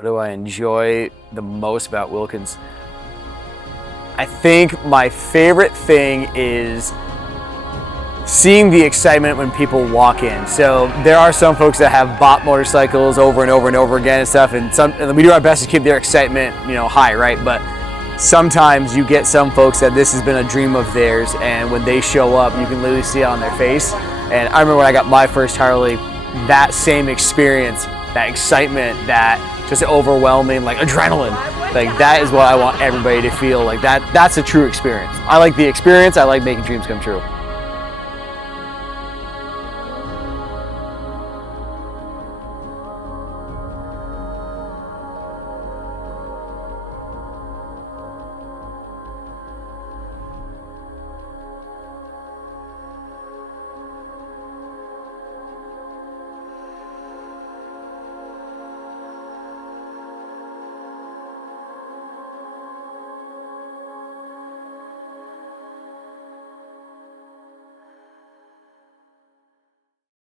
What do I enjoy the most about Wilkins? I think my favorite thing is seeing the excitement when people walk in. So there are some folks that have bought motorcycles over and over and over again and stuff, and we do our best to keep their excitement, high, right? But sometimes you get some folks that this has been a dream of theirs, and when they show up, you can literally see it on their face. And I remember when I got my first Harley, that same experience, that excitement, that just overwhelming, like adrenaline, like that is what I want everybody to feel. Like that's a true experience. I like the experience. I like making dreams come true.